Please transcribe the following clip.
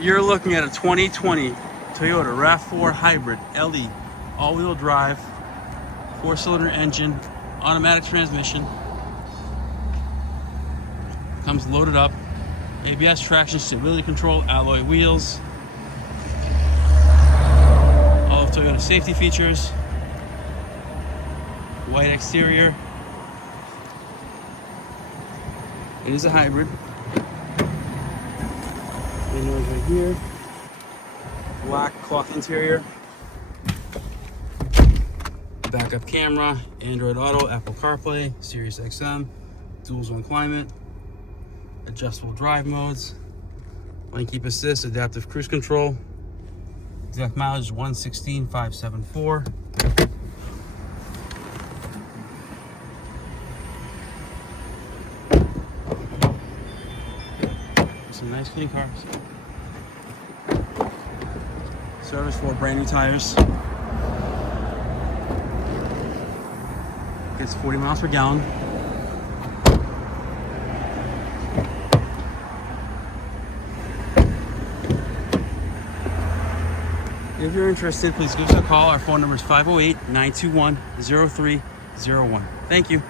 You're looking at a 2020 Toyota RAV4 Hybrid LE, all-wheel drive, 4-cylinder engine, automatic transmission. Comes loaded up. ABS, traction, stability control, alloy wheels. All of Toyota safety features. White exterior. It is a hybrid. Windows right here. Black cloth interior. Backup camera, Android Auto, Apple CarPlay, Sirius XM, dual zone climate, adjustable drive modes, lane keep assist, adaptive cruise control. Exact mileage 116,574. Some nice clean cars. Service for brand new tires. Gets 40 miles per gallon. If you're interested, please give us a call. Our phone number is 508-921-0301. Thank you.